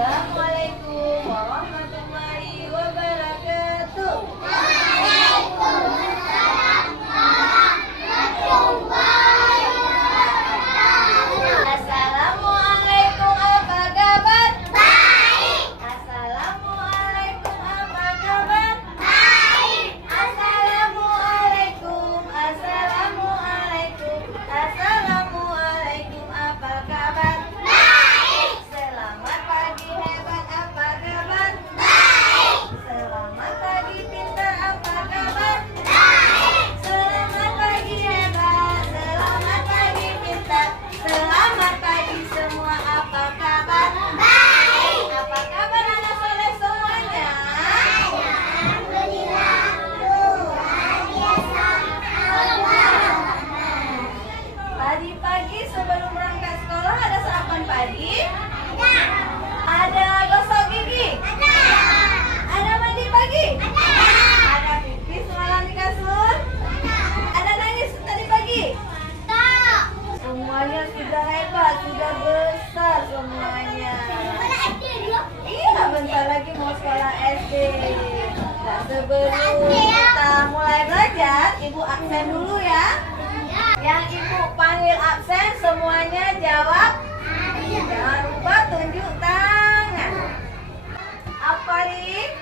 Assalamualaikum warahmatullahi wabarakatuh. Assalamualaikum, apa kabar? Baik. Assalamualaikum, apa kabar? Baik. Assalamualaikum, assalamualaikum, assalamualaikum, apa kabar? Baik. Selamat pagi hebat, apa kabar? Baik. Selamat pagi pintar, apa kabar? Baik. Selamat pagi hebat, selamat pagi pintar, selamat pagi semua, apa kabar? Baik. Apa kabar anak soleh semuanya? Alhamdulillah. Luar biasa. Tadi pagi sebelum berangkat sekolah ada sarapan pagi? Ada. Ada gosok gigi? Ada. Ada mandi pagi? Ada. Ada pipis semalam di kasur? Ada. Ada nangis tadi pagi? Ada. Semuanya sudah hebat, sudah besar semuanya. Iya, bentar lagi mau sekolah SD. Nah, sebelum kita mulai belajar, Ibu absen dulu ya. Yang Ibu panggil absen semuanya jawab. Jangan lupa tunjuk tangan. Apa nih?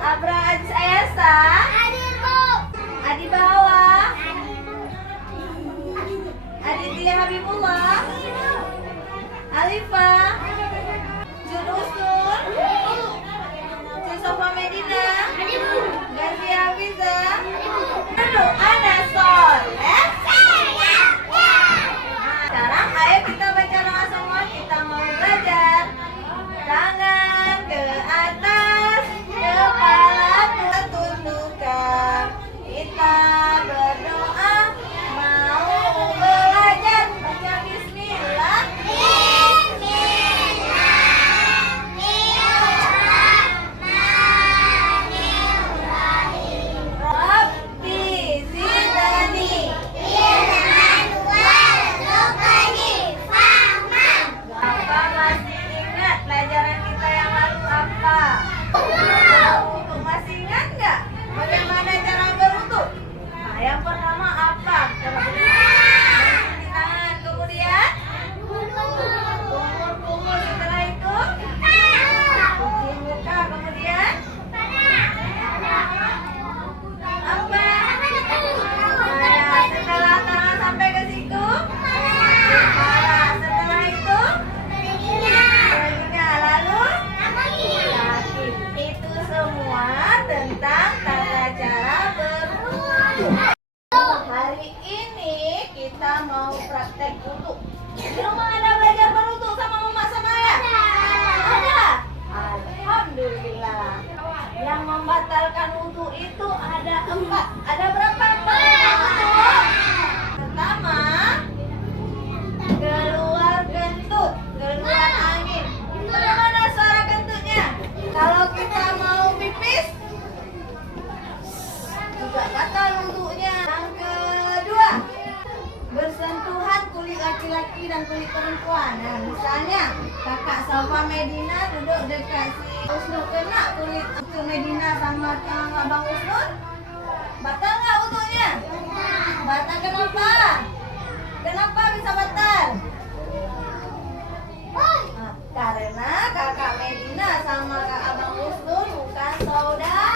Abra Aziz Ayasa. Adi bawah. Aditya Habibullah. Alifah. Jun Usnur. Sofa Medina. Gazi Hafiza. Lalu Ana Soleh. Sekarang ayo kita baca doa semua, kita mau belajar. Tangan ke atas, kepala tundukkan. Kita berdoa mau belajar. Baca bismillah. Rabbi zidani apa masih ingat pelajaran kita yang lalu apa? Untuk masih ingat nggak? Bagaimana cara berwudu? Nah, yang pertama apa? Mencuci tangan, kemudian kumur-kumur, setelah itu cuci muka, kemudian apa? Nah, setelah tangan sampai ke situ, kepala. Setelah itu telinga, lalu kaki. Itu semua tentang tata cara berwudu. Hari ini kita mau praktek wudu. Di rumah ada belajar berwudu sama mama sama ayah? Ada. Alhamdulillah. Yang membatalkan wudu itu ada 4. Ada berapa? Pertama, keluar kentut, keluar angin. Bagaimana suara kentutnya? Kalau kita mau pipis, juga batal wudunya. Yang kedua, bersentuhan kulit laki-laki dan kulit perempuan. Nah, misalnya kakak Sofa Medina duduk dekat si Usnur, kena kulit Medina sama abang Usnur, batal nggak wudunya? Batal. Kenapa? Kenapa bisa batal? Karena kakak Medina sama kak abang Usnur bukan saudara.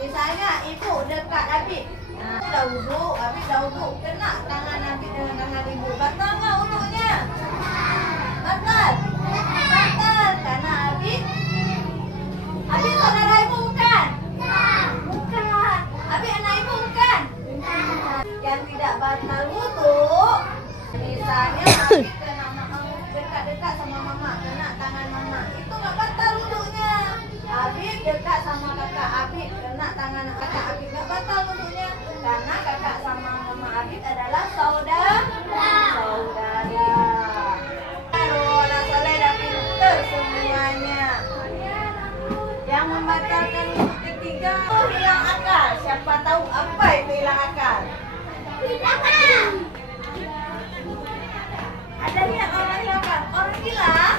Misalnya ibu dekat Habib, udah wudu, Habib dah wudu, kena tangan Habib dengan tangan ibu, batal nggak wudunya? Batal. Batal karena Habib saudara ibu bukan? Bukan. Habib anak ibu bukan? Yang tidak batal wudu, misalnya Habib kena dekat sama mama, kena tangan mama, itu nggak batal wudunya. Habib dekat sama kakak Habib, kena tangan kakak Habib, nggak batal wudunya, karena kakak sama mama Habib adalah saudara. Anak soleh dan pintar semuanya. Yang membatalkan wudu ketiga, hilang akal. Siapa tahu apa itu hilang akal? Ada lihat orang hilang akal? Orang gila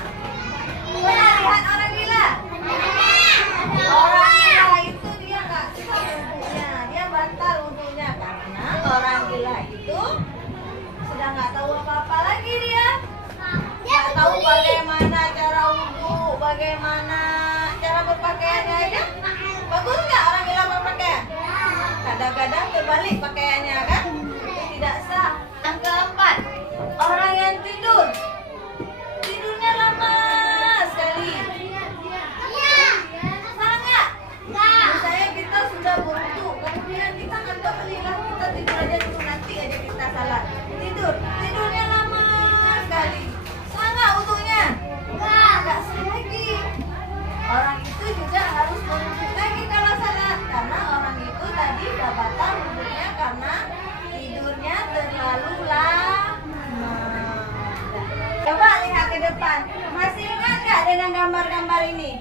kadang-kadang terbalik pakaiannya kan? Itu tidak sah. Yang keempat, orang yang tidur. Tidurnya lama sekali. Salah nggak? Misalnya kita sudah berwudu, kemudian kita ngantuk kalilah, kita tidur aja dulu, nanti aja kita salat. Tidurnya lama sekali. Salah nggak wudunya? Nggak sah lagi. Orang itu juga harus berwudu lagi kalau salat, karena orang itu tadi udah batal wudunya karena tidurnya terlalu lama. Coba lihat ke depan. Masih ingat nggak dengan gambar-gambar ini?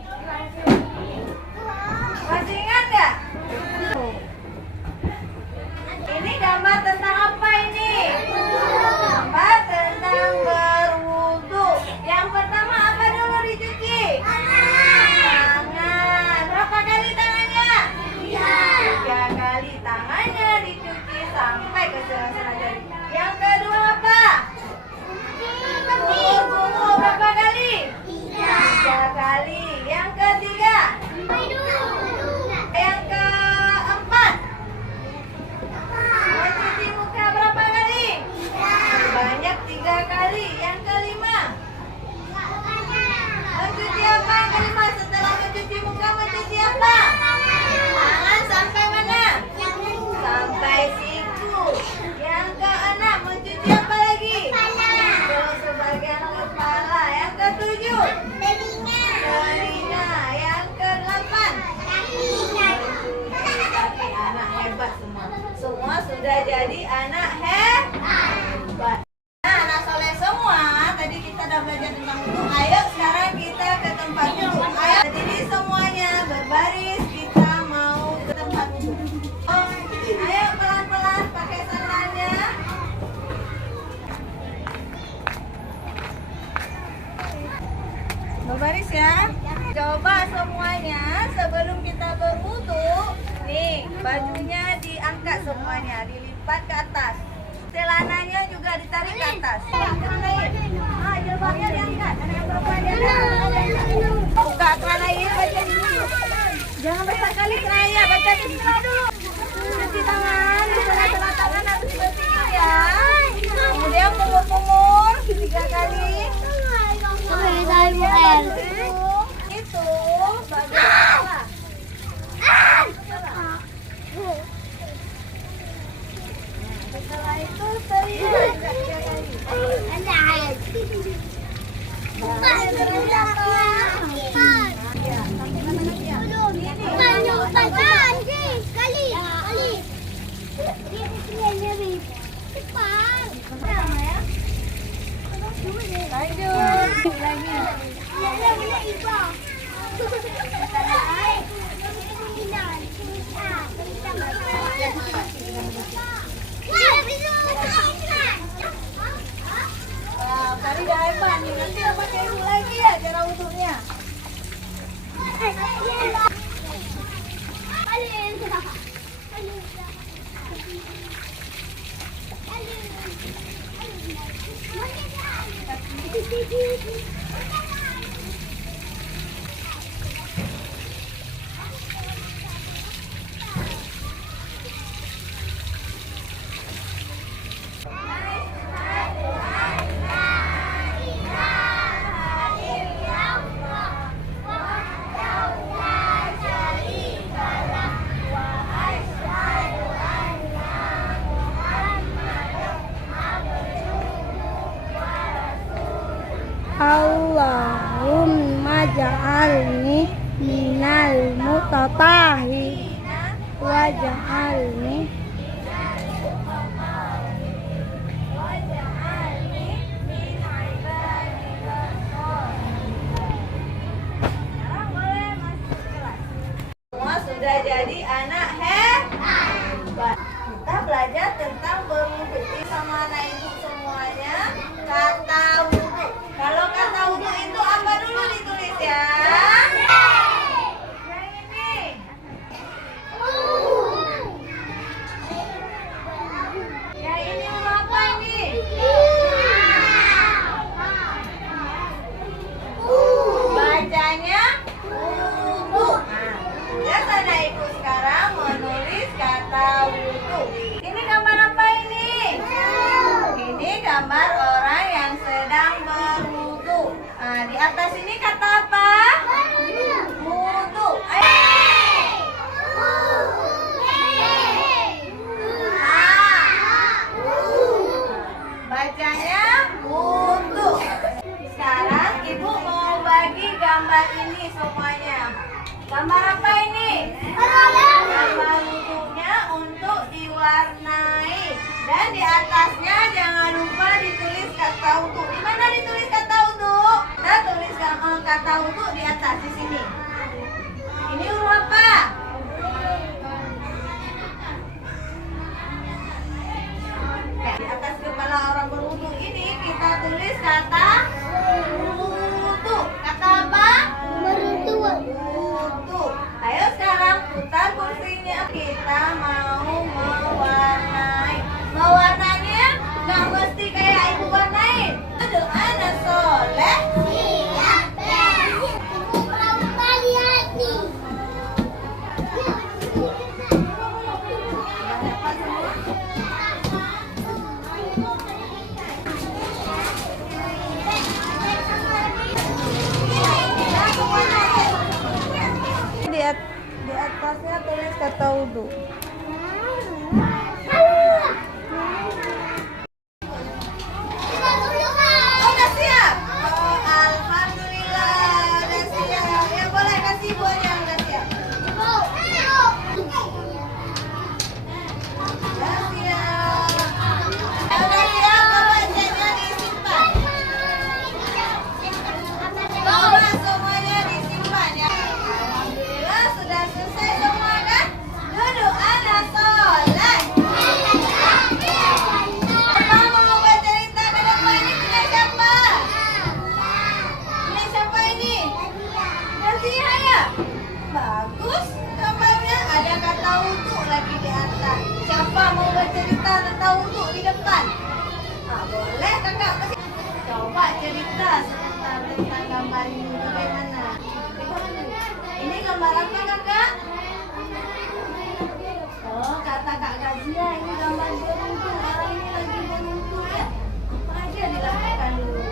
Masih ingat nggak? Ini gambar tentang apa ini? Gambar tentang berwudu. Yang pertama apa dulu dicuci? Tangan. Berapa kali tangannya? 3 kali tangannya dicuci sampai ke sela-sela jari. Yang kedua apa? Berwudu berapa kali? 3 kali. Yang ketiga? Yang keempat? Mencuci muka berapa kali? Banyak 3 kali. Yang kelima? Mencuci apa yang kelima? Setelah mencuci muka mencuci apa? Tangan sampai mana? Sampai siku. Yang keenam mencuci apa lagi? Sebagian kepala. Yang ketujuh? Telinga. Yang kedelapan? Kaki. Anak hebat semua. Semua sudah jadi anak hebat. Nah, anak soleh semua. Tadi kita udah belajar tentang wudu. Ayo sekarang kita ke tempat wudu. Ayo berdiri semuanya berbaris. Kita mau ke tempat wudu. Oh, ayo pelan-pelan pakai sandalnya. Berbaris ya. Coba semuanya sebelum kita berwudu, nih bajunya diangkat semuanya, dilipat ke atas. Celananya juga ditarik ke atas. Keran air. Jilbabnya diangkat. Anak yang perempuan diangkat. Buka keran air, baca dulu. Jangan besar kali keran air, baca bismillah dulu. Cuci tangan, di sela-sela tangan harus dibersihin ya. Kemudian kumur-kumur 3 kali. Itu bagian apa? Setelah itu serius 3 kali. Lanjut lagi. Wah, tadi udah hebat nih. Nanti pakai dulu lagi ya cara wudunya. Allahumma ja'alni minal mutatahhirin wa ja'alni Semua sudah jadi anak hebat. Kita belajar tentang berwudu. Sama anak ibu semuanya kata wudu. Kalau kata wudu itu apa dulu ditulis ya? Yang ini. Di atas ini kata apa? Wudu. Bacanya wudu. Sekarang ibu mau bagi gambar ini semuanya. Gambar apa ini? Gambar wudunya untuk diwarnai. Dan di atasnya jangan lupa ditulis kata wudu. Di mana ditulis kata wudu? Kita tulis kata wudu di atas di sini. Ini huruf apa? Di atas kepala orang berwudu ini kita tulis kata wudu. Kata apa? Wudu. Ayo sekarang putar kursinya. Kita mau mewarnai. Mewarnanya nggak mesti kayak ibu warnain. Aduh, anak soleh. Di atasnya tulis kata wudu. Udah siap? Oh, alhamdulillah udah siap. Ya boleh kasih ibunya udah siap. Udah siap. Udah siap, coba ceknya disimpan. Coba semuanya disimpan ya. Alhamdulillah sudah selesai semua kan? Duduk anak soleh. Siapa mau bercerita ke depan ini punya siapa? Punya siapa ini? Naziha ya? Bagus gambarnya, ada kata wudu lagi di atas. Siapa mau bercerita tentang wudu di depan? Ah, boleh kakak. Coba cerita sebentar tentang gambar ini bagaimana? Ini gambar apa kakak? Oh, kata Kak Gazia ini gambar berwudu. Orang ini lagi berwudu ya. Apa aja dilakukan dulu?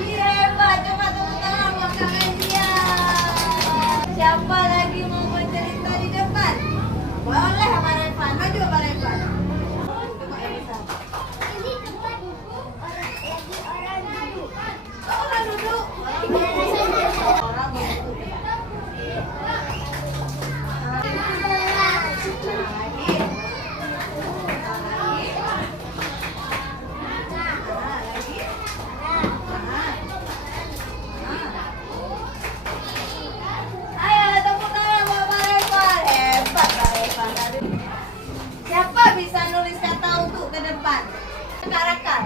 Iya, hebat. Coba tepuk tangan buat Kak Gazia. Siapa lagi mau bercerita di depan? Boleh, Pak Revan. Maju, Pak Revan. Coba Elisa. Oh, orang duduk. Orang duduk. Lagi. Ayo tepuk tangan buat Pak Revan. Hebat Pak Revan. Siapa bisa nulis kata wudu ke depan? Rekan-rekan.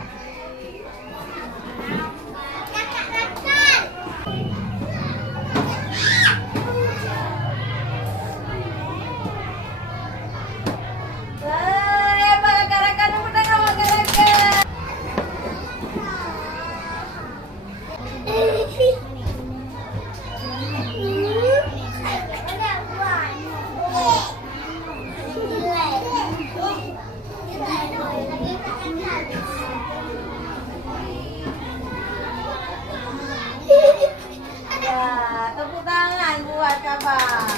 Hebat rekan-rekan, tepuk tangan buat rekan-rekan. Ya, tepuk tangan buat kabar.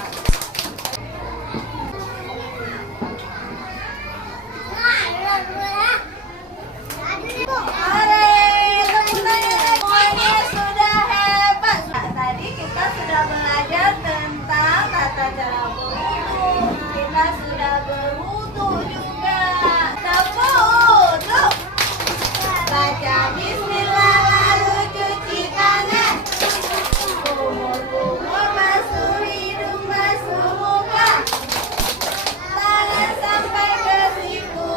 Semuanya sudah hebat. Tadi kita sudah belajar tentang tata cara berwudu. Kita sudah berwudu juga. Wudu. Baca bismillah lalu cuci tangan. Kumur-kumur basuh hidung, basuh muka. Tangan sampai ke siku,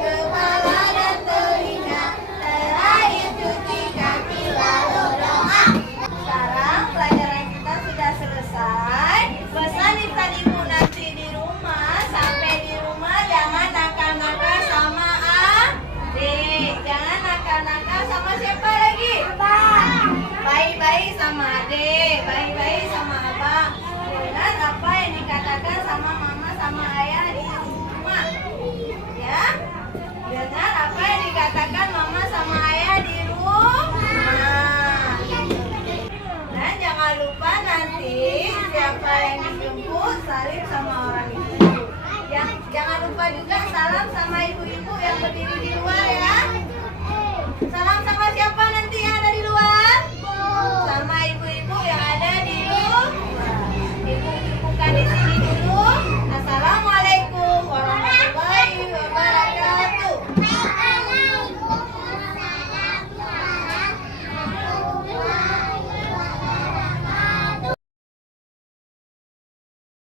kepala dan telinga. Terakhir cuci kaki lalu doa. Sekarang pelajaran kita sudah selesai. Pesan ibu nanti di rumah, sampai di rumah jangan salim sama orang itu. Jangan lupa juga salam sama ibu-ibu yang berdiri di luar ya. Salam